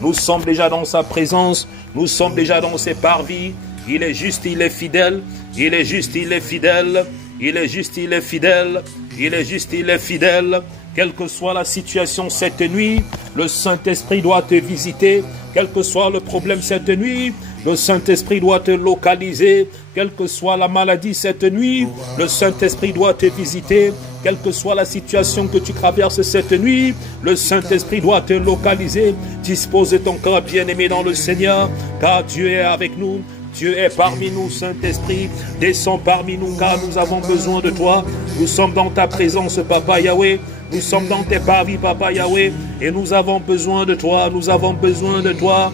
Nous sommes déjà dans sa présence, nous sommes déjà dans ses parvis. Il est juste, il est fidèle. Il est juste, il est fidèle. Il est juste, il est fidèle. Il est juste, il est fidèle. Quelle que soit la situation cette nuit, le Saint-Esprit doit te visiter. Quel que soit le problème cette nuit, le Saint-Esprit doit te localiser. Quelle que soit la maladie cette nuit, le Saint-Esprit doit te visiter. Quelle que soit la situation que tu traverses cette nuit, le Saint-Esprit doit te localiser. Dispose ton cœur bien-aimé dans le Seigneur, car Dieu est avec nous. Dieu est parmi nous, Saint-Esprit. Descends parmi nous, car nous avons besoin de toi. Nous sommes dans ta présence, Papa Yahweh. Nous sommes dans tes parvis, Papa Yahweh. Et nous avons besoin de toi. Nous avons besoin de toi.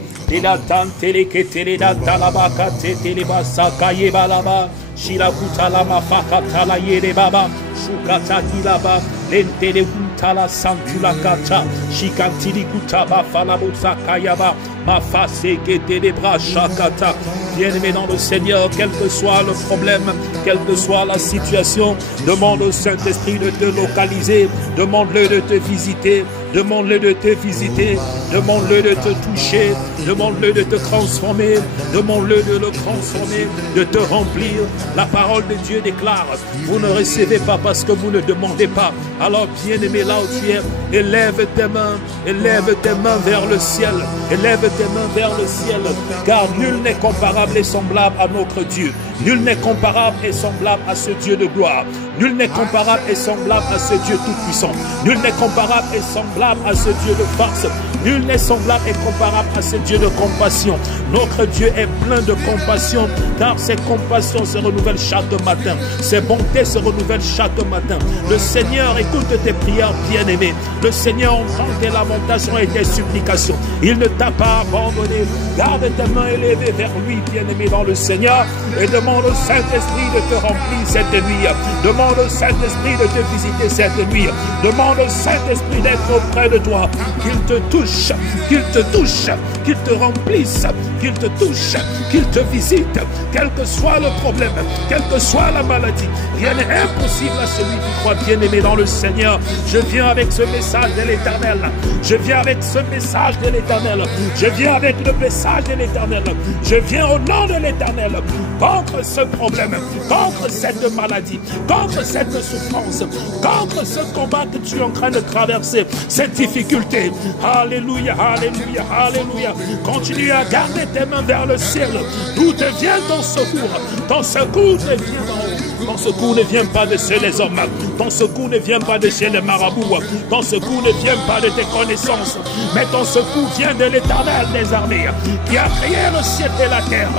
Shilakuta lama fakata la yere baba shukata dilaba lentele kuntala santula kata shikantili kutaba falabusa kayaba mafase kete les bras shakata. Bien-aimé dans le Seigneur, quel que soit le problème, quelle que soit la situation, demande au Saint-Esprit de te localiser, demande-le de te visiter, demande-le de te visiter, demande-le de te toucher, demande-le de te transformer, demande-le de le transformer, de te remplir. La parole de Dieu déclare, vous ne recevez pas parce que vous ne demandez pas. Alors bien-aimé, là où tu es, élève tes mains vers le ciel, élève tes mains vers le ciel, car nul n'est comparable et semblable à notre Dieu. Nul n'est comparable et semblable à ce Dieu de gloire. Nul n'est comparable et semblable à ce Dieu tout-puissant. Nul n'est comparable et semblable à ce Dieu de force. Nul n'est semblable et comparable à ce Dieu de compassion. Notre Dieu est plein de compassion, car ses compassions se renouvellent chaque matin. Ses bontés se renouvellent chaque matin. Le Seigneur écoute tes prières, bien-aimées. Le Seigneur entend tes lamentations et tes supplications. Il ne t'a pas abandonné. Garde tes mains élevées vers lui, bien-aimé dans le Seigneur, et demande au Saint-Esprit de te remplir cette nuit. Demande au Saint-Esprit de te visiter cette nuit. Demande au Saint-Esprit d'être auprès de toi. Qu'il te touche, qu'il te touche, qu'il te remplisse, qu'il te touche, qu'il te visite. Quel que soit le problème, quelle que soit la maladie, rien n'est impossible à celui qui croit, bien-aimé dans le Seigneur. Je viens avec ce message de l'Éternel. Je viens avec ce message de l'Éternel. Je viens avec le message de l'Éternel. Je viens au nom de l'Éternel contre ce problème, contre cette maladie, contre cette souffrance, contre ce combat que tu es en train de traverser, cette difficulté. Alléluia, alléluia, alléluia. Continue à garder tes mains vers le ciel, d'où te vient ton secours. Ton secours te vient d'en haut. Ton secours ne vient pas de chez les hommes. Ton secours ne vient pas de chez les marabouts. Ton secours ne vient pas de tes connaissances. Mais ton secours vient de l'Éternel des armées, qui a créé le ciel et la terre.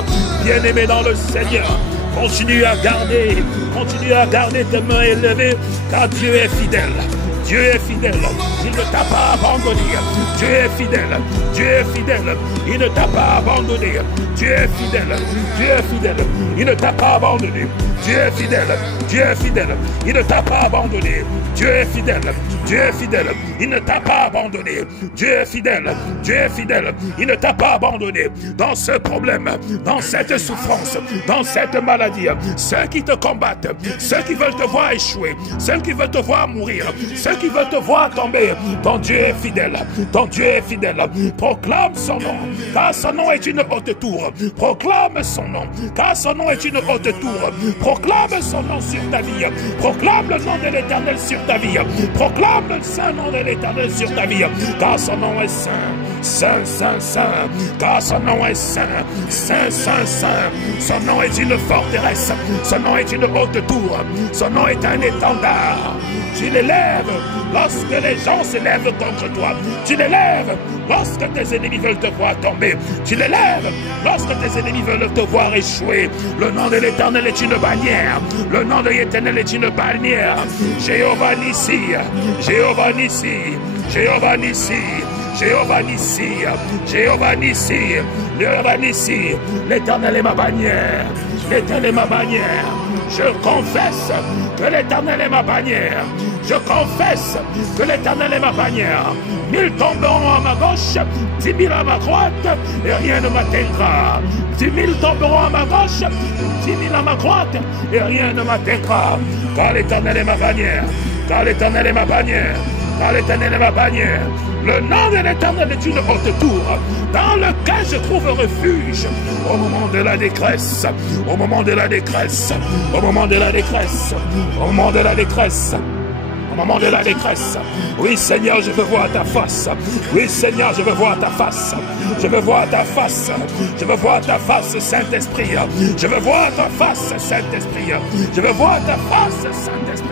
Bien-aimé dans le Seigneur, continue à garder tes mains élevées, car Dieu est fidèle. Dieu est fidèle, il ne t'a pas abandonné. Dieu est fidèle, Dieu est fidèle, il ne t'a pas abandonné. Dieu est fidèle, Dieu est fidèle, il ne t'a pas abandonné. Dieu est fidèle, Dieu est fidèle, il ne t'a pas abandonné. Dieu est fidèle, Dieu est fidèle, il ne t'a pas abandonné. Dieu est fidèle, Dieu est fidèle, il ne t'a pas abandonné. Dans ce problème, dans cette souffrance, dans cette maladie, ceux qui te combattent, ceux qui veulent te voir échouer, ceux qui veulent te voir mourir, ceux qui veulent te voir tomber, ton Dieu est fidèle, ton Dieu est fidèle. Proclame son nom, car son nom est une haute tour. Proclame son nom, car son nom est une haute tour. Proclame son nom sur ta vie. Proclame le nom de l'Éternel sur ta vie. Proclame le saint nom de l'Éternel sur ta vie, car son nom est saint. Saint, saint, saint, car son nom est saint. Saint, saint, saint, son nom est une forteresse. Son nom est une haute tour. Son nom est un étendard. Tu l'élèves lorsque les gens s'élèvent contre toi. Tu l'élèves lorsque tes ennemis veulent te voir tomber. Tu l'élèves lorsque tes ennemis veulent te voir échouer. Le nom de l'Éternel est une bannière. Le nom de l'Éternel est une bannière. Jéhovah Nissi, Jéhovah Nissi, Jéhovah Nissi, Jéhovah Nissi, Jéhovah Nissi, Jéhovah Nissi. L'Éternel est ma bannière. L'Éternel est ma bannière. Je confesse que l'Éternel est ma bannière. Je confesse que l'Éternel est ma bannière. 1000 tomberont à ma gauche, 10 000 à ma droite, et rien ne m'atteindra. 10 000 tomberont à ma gauche, 10 000 à ma droite, et rien ne m'atteindra. Car l'Éternel est ma bannière. Car l'Éternel est ma bannière. car l'Éternel est ma bannière. Le nom de l'Éternel est une haute tour, dans lequel je trouve refuge au moment de la détresse, au moment de la détresse, au moment de la détresse, au moment de la détresse. Au moment de la détresse. Oui, Seigneur, je veux voir ta face. Oui, Seigneur, je veux voir ta face. Je veux voir ta face. Je veux voir ta face, Saint-Esprit. Je veux voir ta face, Saint-Esprit. Je veux voir ta face, Saint-Esprit.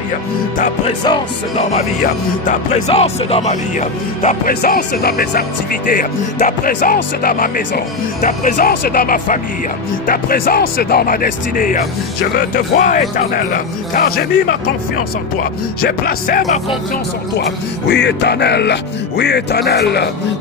Ta présence dans ma vie. Ta présence dans ma vie. Ta présence dans mes activités. Ta présence dans ma maison. Ta présence dans ma famille. Ta présence dans ma destinée. Je veux te voir, Éternel, car j'ai mis ma confiance en toi. J'ai placé ma confiance en toi. Oui, Éternel. Oui, Éternel.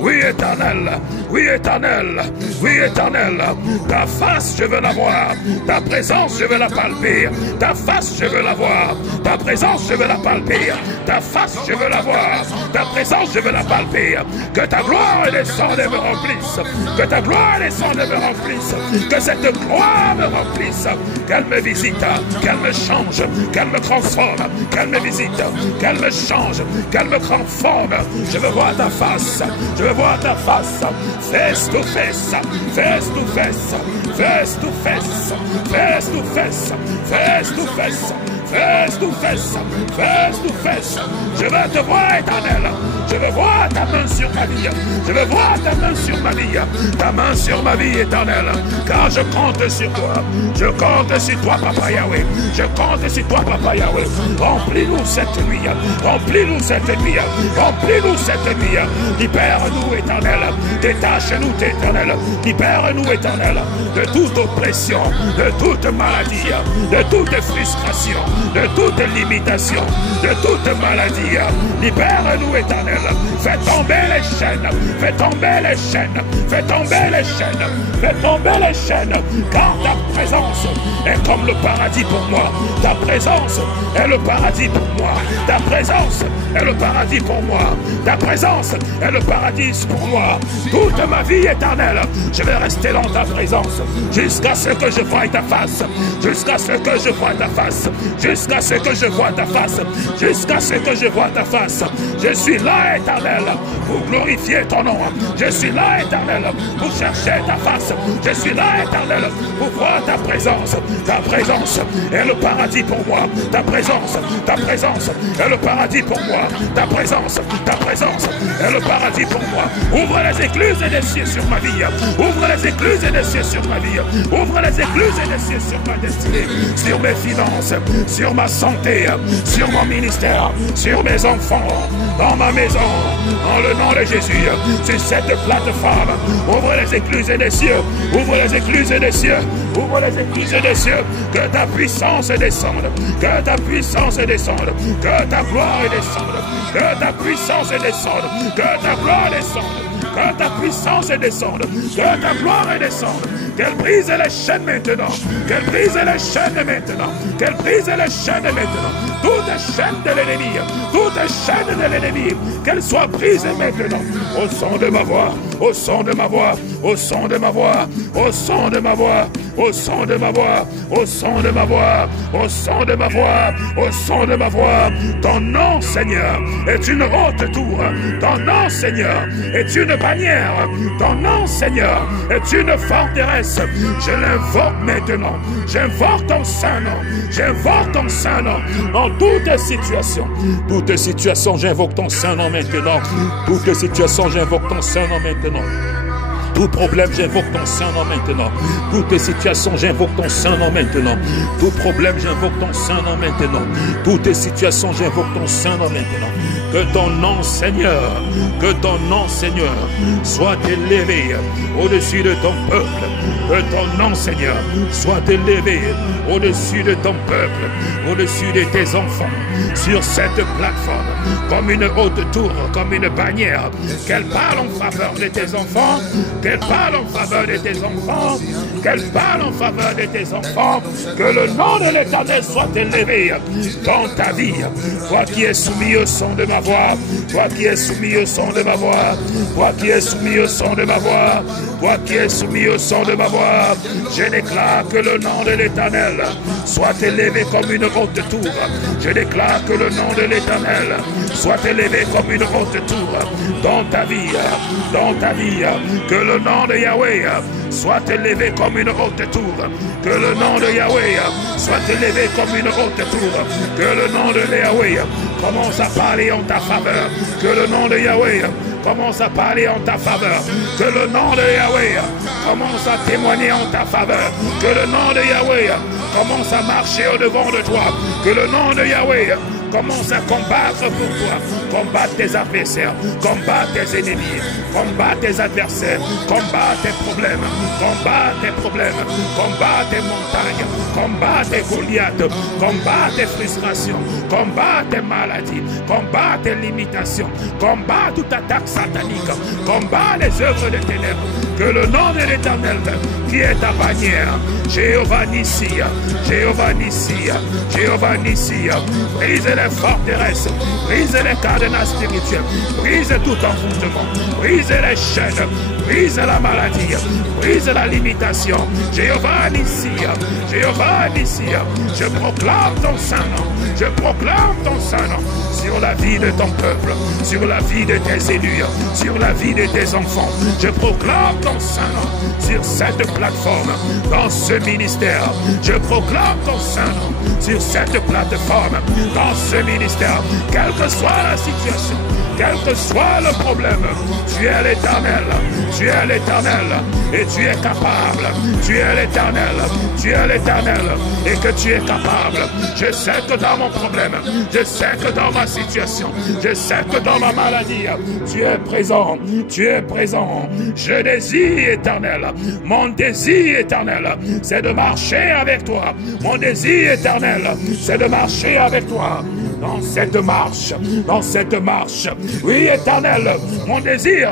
Oui, Éternel. Oui, Éternel. Oui, Éternel. Ta face, je veux la voir. Ta présence, je veux la palper. Ta face, je veux la voir. Ta présence, je veux la palper. Ta face, je veux la voir. Ta présence, je veux la palper. Que ta gloire descende et me remplisse. Que ta gloire descende et me remplisse. Que cette gloire me remplisse. Qu'elle me visite. Qu'elle me change. Qu'elle me transforme. Qu'elle me visite. Qu'elle me change. Qu'elle me transforme. Je veux voir ta face. Je veux voir ta face. Face to face. Face to face. Face to face. Face to face. Face to face. Face to face, face to face. Je veux te voir, Éternel. Je veux voir ta main sur ma vie. Je veux voir ta main sur ma vie. Ta main sur ma vie, Éternel. Car je compte sur toi. Je compte sur toi, Papa Yahweh. Je compte sur toi, Papa Yahweh. Remplis-nous cette nuit. Remplis-nous cette nuit. Remplis-nous cette nuit. Libère-nous, Éternel. Détache-nous, Éternel. Libère-nous, Éternel, de toute oppression, de toute maladie, de toute frustration, de toute limitation, de toute maladie. Libère-nous, Éternel. Fais tomber les chaînes. Fais tomber les chaînes. Fais tomber les chaînes. Fais tomber les chaînes. Car ta présence est comme le paradis pour moi. Ta présence est le paradis pour moi. Ta présence est le paradis pour moi. Ta présence est le paradis pour moi. Toute ma vie éternelle, je vais rester dans ta présence jusqu'à ce que je voie ta face. Jusqu'à ce que je voie ta face. Jusqu'à ce que je voie ta face. Jusqu'à ce que je voie ta face. Je suis là, Éternel, pour glorifier ton nom. Je suis là, Éternel, pour chercher ta face. Je suis là, Éternel, pour voir ta présence. Ta présence est le paradis pour moi. Ta présence est le paradis pour moi. Ta présence est le paradis pour moi. Ouvre les écluses des cieux sur ma vie. Ouvre les écluses des cieux sur ma vie. Ouvre les écluses des cieux sur ma destinée, sur mes finances, sur ma santé, sur mon ministère, sur mes enfants, dans ma maison, en le nom de Jésus, sur cette plateforme. Ouvre les écluses des cieux. Ouvre les écluses des cieux. Ouvre les écluses des cieux. Que ta puissance descende. Que ta puissance descende. Que ta gloire descende. Que ta puissance descende. Que ta gloire descende. Que ta puissance descende. Que ta gloire descende. Qu'elle brise les chaînes maintenant. Qu'elle brise les chaînes maintenant. Qu'elle brise les chaînes maintenant. Toutes chaînes de l'ennemi. Toutes chaînes de l'ennemi. Qu'elles soient brisées maintenant. Au son de ma voix. Au son de ma voix. Au son de ma voix. Au son de ma voix. Au son de ma voix. Au son de ma voix. Au son de ma voix. Au son de ma voix. Ton nom, Seigneur, est une haute tour. Ton nom, Seigneur, est une bannière. Ton nom, Seigneur, est une forteresse. Je l'invoque maintenant. J'invoque ton saint nom. J'invoque ton saint nom. Dans toutes situations. Toutes situations, j'invoque ton saint nom maintenant. Toutes situations, j'invoque ton saint nom maintenant. Tout problème, j'invoque ton Saint-Nom maintenant. Toute situation, j'invoque ton Saint-Nom maintenant. Tout problème, j'invoque ton Saint-Nom maintenant. Toute situation, j'invoque ton Saint-Nom maintenant. Que ton nom, Seigneur, soit élevé au-dessus de ton peuple. Que ton nom, Seigneur, soit élevé au-dessus de ton peuple, au-dessus de tes enfants, sur cette plateforme, comme une haute tour, comme une bannière. Qu'elle parle en faveur de tes enfants. Qu'elle parle en faveur de tes enfants. Qu'elle parle en faveur de tes enfants. Que le nom de l'Éternel soit élevé dans ta vie. Toi qui es soumis au son de ma voix, toi qui es soumis au son de ma voix, toi qui es soumis au son de ma voix, toi qui es soumis au son de ma voix, je déclare que le nom de l'Éternel soit élevé comme une haute tour. Je déclare que le nom de l'Éternel soit élevé comme une haute tour dans ta vie, que le nom de Yahweh soit élevé comme une haute tour, que le nom de Yahweh soit élevé comme une haute tour, que le nom de Yahweh commence à parler en ta faveur, que le nom de Yahweh commence à parler en ta faveur, que le nom de Yahweh commence à témoigner en ta faveur, que le nom de Yahweh commence à marcher au-devant de toi, que le nom de Yahweh commence à combattre pour toi, combattre tes adversaires, combattre tes ennemis, combattre tes adversaires, combattre tes problèmes, combattre tes problèmes, combattre tes montagnes, combattre tes Goliaths, combattre tes frustrations, combattre tes maladies, combattre tes limitations, combattre toute attaque satanique, combattre les œuvres des ténèbres, que le nom de l'Éternel qui est ta bannière, Jéhovah Nissi, Jéhovah Nissi, Jéhovah Nissi, brise les forteresses, brise les cadenas spirituelles, brise tout envoûtement, brise les chaînes, brise la maladie, brise la limitation. Jéhovah Nissi, Jéhovah Nissi, je proclame ton saint nom, je proclame ton saint nom sur la vie de ton peuple, sur la vie de tes élus, sur la vie de tes enfants. Je proclame ton saint nom sur cette plateforme, dans ce ministère. Je proclame ton saint nom sur cette plateforme, dans ce ministère. Quelle que soit la situation, quel que soit le problème, tu es l'Éternel, tu es l'Éternel, et tu es capable, tu es l'Éternel, tu es l'Éternel, et que tu es capable. Je sais que dans mon problème, je sais que dans ma situation, je sais que dans ma maladie, tu es présent, tu es présent. Je désire, Éternel, mon désir éternel, c'est de marcher avec toi. Mon désir éternel, c'est de marcher avec toi. Dans cette marche, dans cette marche. Oui, Éternel, mon désir,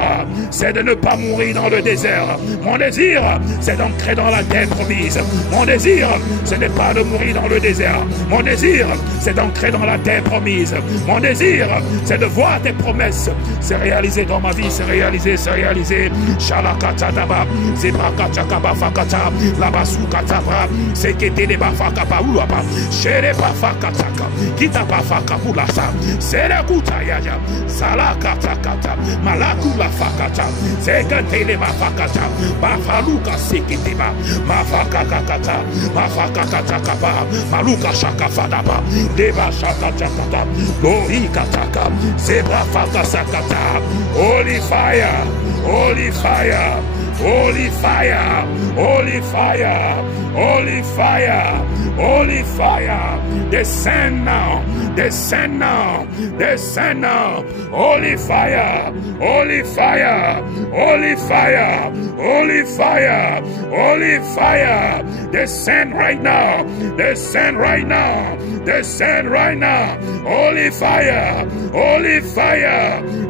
c'est de ne pas mourir dans le désert. Mon désir, c'est d'entrer dans la terre promise. Mon désir, ce n'est pas de mourir dans le désert. Mon désir, c'est d'entrer dans la terre promise. Mon désir, c'est de voir tes promesses se réaliser dans ma vie, se réaliser, se réaliser. Shalakata daba, zebrakata kaba fakata, labasukata, sekete de bafaka uapa, shere bafakataka, kita bafaka. Kapulasa, Serekuta Yaya, Salakata Kata, Malakula Fakata, Sekatele Mafakata, Mafaluka Sekitiba, Mafakakata, Mafakakata Kapa, Maluka Shakafadaba, Deva Shakatakata, Gorikataka, Zebra Fakasakata, Holy Fire, Holy Fire. Holy fire, holy fire, holy fire, holy fire, descend now, descend now, descend now, holy fire, holy fire, holy fire, holy fire, holy fire, descend right now, descend right now, descend right now, holy fire,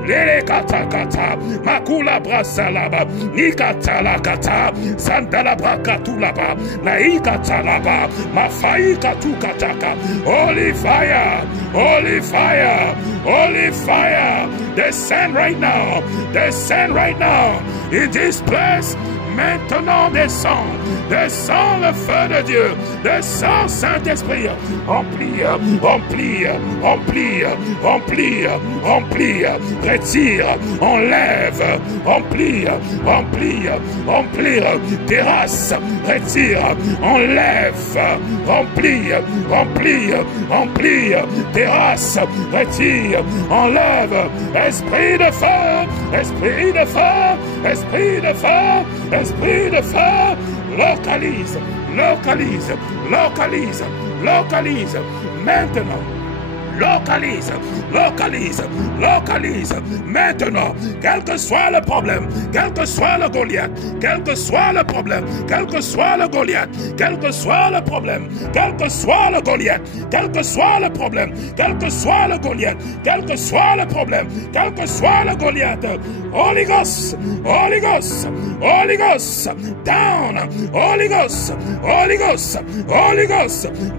lele kata kata, makula brasalaba, nikata Talakata, Santala Brakatulaba, Naikatalaba, Mafaika Tukataka, holy fire, holy fire, holy fire, descend right now, in this place. Maintenant descend le feu de Dieu, descend Saint-Esprit, remplis, retire, enlève, remplir, terrasse, retire, enlève, remplir, terrasse, retire, enlève, esprit de feu, localise, maintenant. Localise, maintenant, quel que soit le problème, quel que soit le Goliath, quel que soit le problème, quel que soit le Goliath, quel que soit le problème, quel que soit le Goliath, quel que soit le problème, quel que soit le Goliath, quel que soit le problème, quel que soit le Goliath, Holy Ghost, down, Holy Ghost,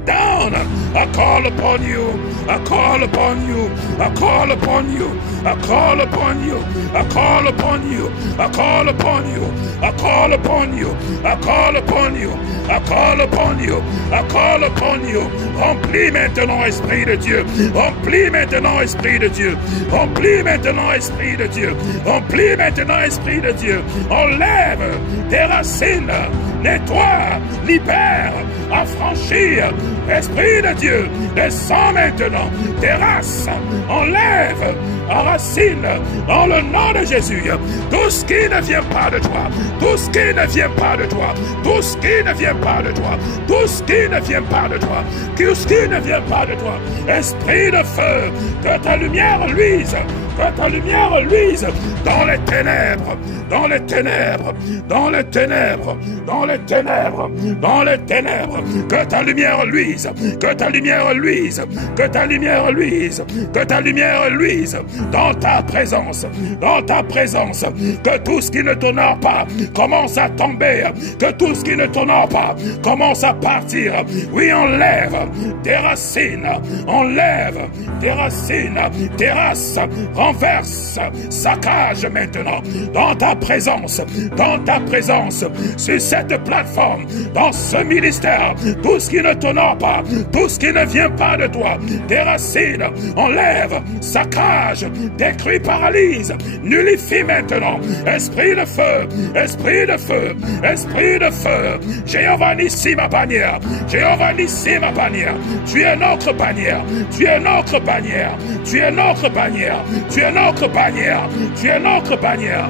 down, I call upon you, I call upon you. I call upon you. I call upon you. I call upon you. I call upon you. I call upon you. I call upon you. I call upon you. I call upon you. Remplis maintenant, Esprit de Dieu. Remplis maintenant, Esprit de Dieu. Remplis maintenant, Esprit de Dieu. Remplis maintenant, Esprit de Dieu. Enlève tes racines. Nettoie, libère, affranchir. Esprit de Dieu, descends maintenant, terrasse, enlève, enracine, dans le nom de Jésus, tout ce qui ne vient pas de toi, tout ce qui ne vient pas de toi, tout ce qui ne vient pas de toi, tout ce qui ne vient pas de toi, tout ce qui ne vient pas de toi. Esprit de feu, que ta lumière luise, que ta lumière luise dans les ténèbres, dans les ténèbres, dans les ténèbres, dans les ténèbres, dans les ténèbres, que ta lumière luise, que ta lumière luise, que ta lumière luise, que ta lumière luise dans ta présence, que tout ce qui ne t'honore pas commence à tomber, que tout ce qui ne t'honore pas commence à partir. Oui, enlève tes racines, enlève tes racines, terrasse, renverse, saccage maintenant dans ta présence, sur cette plateforme, dans ce ministère, tout ce qui ne t'honore pas, tout ce qui ne vient pas de toi, tes racines, enlève, saccage, détruis, paralyse, nullifie maintenant. Esprit de feu, esprit de feu, esprit de feu. Jéhovah Nissi ma bannière, Jéhovah Nissi ma bannière. Tu es notre bannière, tu es notre bannière, tu es notre bannière, tu es notre bannière, tu es notre bannière.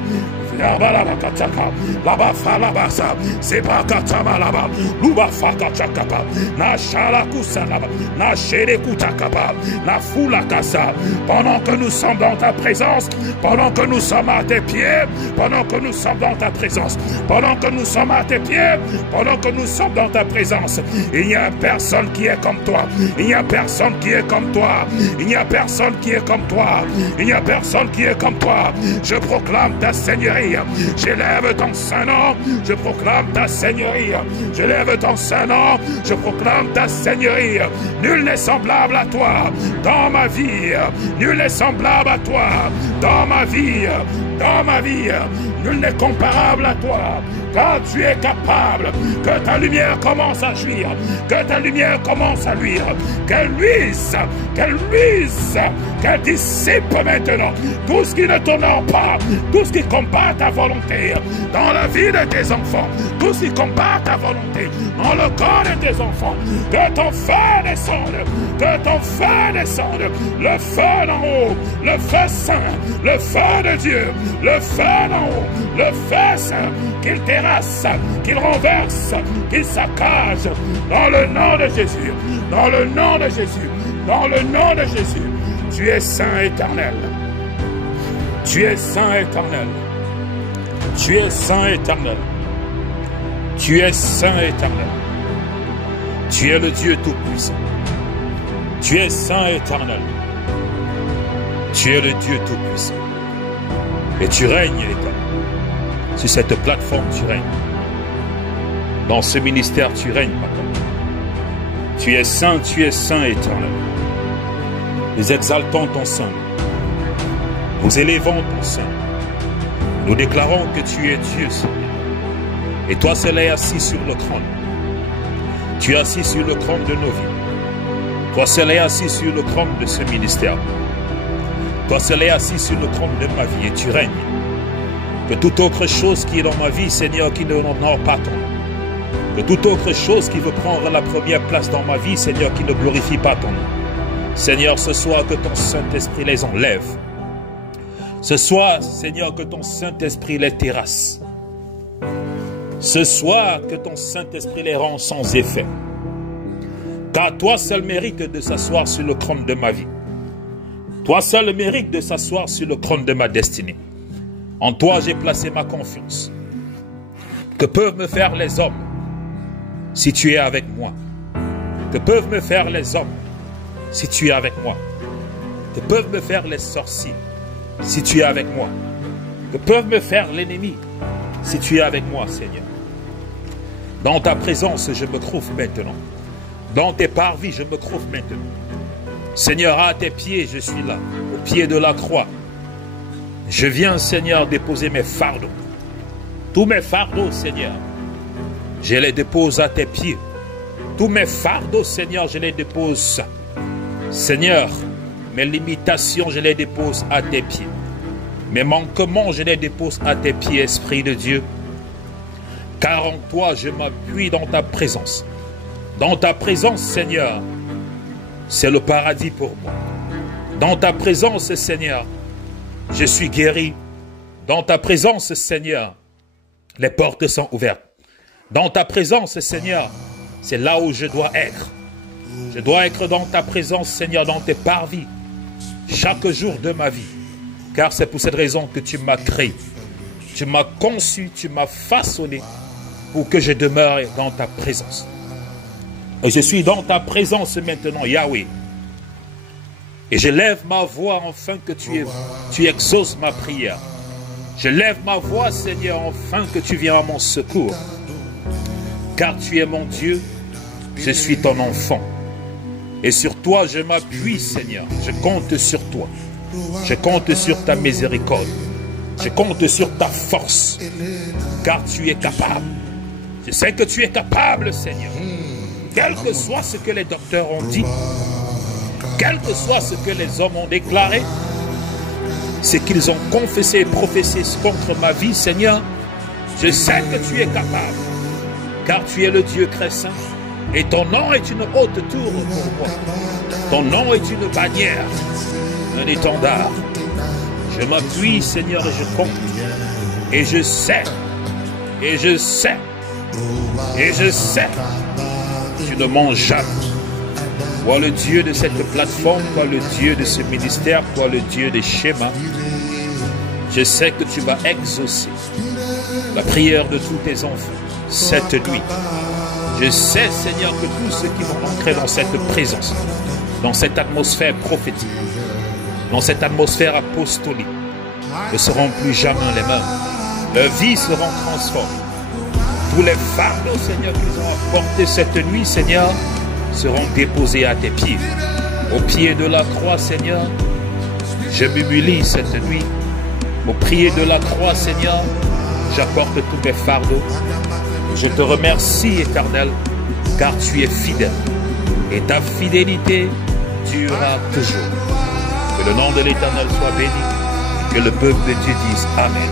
Laba falabasa, seba katama laba, luba fakachakapa, na shalakusa laba, na shelekutakapa, na fulakasa. Pendant que nous sommes dans ta présence, pendant que nous sommes à tes pieds, pendant que nous sommes dans ta présence, pendant que nous sommes à tes pieds, pendant que nous sommes dans ta présence, il n'y a personne qui est comme toi, il n'y a personne qui est comme toi, il n'y a personne qui est comme toi, il n'y a personne qui est comme toi. Je proclame ta seigneurie. J'élève ton saint nom, je proclame ta seigneurie. J'élève ton saint nom, je proclame ta seigneurie. Nul n'est semblable à toi dans ma vie. Nul n'est semblable à toi dans ma vie. Dans ma vie, nul n'est comparable à toi. Car tu es capable, que ta lumière commence à luire, que ta lumière commence à luire, qu'elle luise, qu'elle dissipe maintenant tout ce qui ne t'honore pas, tout ce qui combat ta volonté dans la vie de tes enfants, tout ce qui combat ta volonté dans le corps de tes enfants. Que ton feu descende, que ton feu descende, le feu d'en haut, le feu saint, le feu de Dieu, le feu d'en haut, le feu saint, qu'il terrasse, qu'il renverse, qu'il saccage, dans le nom de Jésus, dans le nom de Jésus, dans le nom de Jésus. Tu es saint éternel, tu es saint éternel, tu es saint éternel, tu es saint éternel, tu es le Dieu tout-puissant, tu es saint éternel, tu es le Dieu tout-puissant, et tu règnes éternel. Sur cette plateforme, tu règnes. Dans ce ministère, tu règnes, papa. Tu es saint éternel. Nous exaltons ton saint. Nous élevons ton saint. Nous déclarons que tu es Dieu, Seigneur. Et toi seul es assis sur le trône. Tu es assis sur le trône de nos vies. Toi seul es assis sur le trône de ce ministère. Toi seul es assis sur le trône de ma vie et tu règnes. Que toute autre chose qui est dans ma vie, Seigneur, qui ne n'honore pas ton nom. Que toute autre chose qui veut prendre la première place dans ma vie, Seigneur, qui ne glorifie pas ton nom. Seigneur, ce soir, que ton Saint-Esprit les enlève. Ce soir, Seigneur, que ton Saint-Esprit les terrasse. Ce soir, que ton Saint-Esprit les rend sans effet. Car toi seul mérite de s'asseoir sur le trône de ma vie. Toi seul mérite de s'asseoir sur le trône de ma destinée. En toi, j'ai placé ma confiance. Que peuvent me faire les hommes si tu es avec moi? Que peuvent me faire les hommes si tu es avec moi? Que peuvent me faire les sorciers si tu es avec moi? Que peuvent me faire l'ennemi si tu es avec moi, Seigneur? Dans ta présence, je me trouve maintenant. Dans tes parvis, je me trouve maintenant. Seigneur, à tes pieds, je suis là, au pied de la croix. Je viens, Seigneur, déposer mes fardeaux. Tous mes fardeaux, Seigneur, je les dépose à tes pieds. Tous mes fardeaux, Seigneur, je les dépose. Seigneur, mes limitations, je les dépose à tes pieds. Mes manquements, je les dépose à tes pieds, Esprit de Dieu. Car en toi, je m'appuie dans ta présence. Dans ta présence, Seigneur, c'est le paradis pour moi. Dans ta présence, Seigneur, je suis guéri. Dans ta présence, Seigneur, les portes sont ouvertes. Dans ta présence, Seigneur, c'est là où je dois être. Je dois être dans ta présence, Seigneur, dans tes parvis, chaque jour de ma vie. Car c'est pour cette raison que tu m'as créé. Tu m'as conçu, tu m'as façonné pour que je demeure dans ta présence. Et je suis dans ta présence maintenant, Yahweh. Et je lève ma voix afin que tu exauces ma prière. Je lève ma voix, Seigneur, afin que tu viennes à mon secours. Car tu es mon Dieu, je suis ton enfant. Et sur toi, je m'appuie, Seigneur. Je compte sur toi. Je compte sur ta miséricorde. Je compte sur ta force. Car tu es capable. Je sais que tu es capable, Seigneur. Quel que soit ce que les docteurs ont dit, quel que soit ce que les hommes ont déclaré, ce qu'ils ont confessé et prophétisé contre ma vie, Seigneur, je sais que tu es capable. Car tu es le Dieu très saint. Et ton nom est une haute tour pour moi. Ton nom est une bannière, un étendard. Je m'appuie, Seigneur, et je compte. Et je sais, et je sais, et je sais, tu ne mens jamais. Toi le Dieu de cette plateforme, toi le Dieu de ce ministère, toi le Dieu des schémas, je sais que tu vas exaucer la prière de tous tes enfants cette nuit. Je sais, Seigneur, que tous ceux qui vont entrer dans cette présence, dans cette atmosphère prophétique, dans cette atmosphère apostolique, ne seront plus jamais les mêmes. Leurs vies seront transformées. Tous les fardeaux, Seigneur, qu'ils ont apportés cette nuit, Seigneur, seront déposés à tes pieds. Au pied de la croix, Seigneur, je m'humilie cette nuit. Au pied de la croix, Seigneur, j'apporte tous mes fardeaux. Je te remercie, Éternel, car tu es fidèle. Et ta fidélité durera toujours. Que le nom de l'Éternel soit béni. Que le peuple de Dieu dise Amen.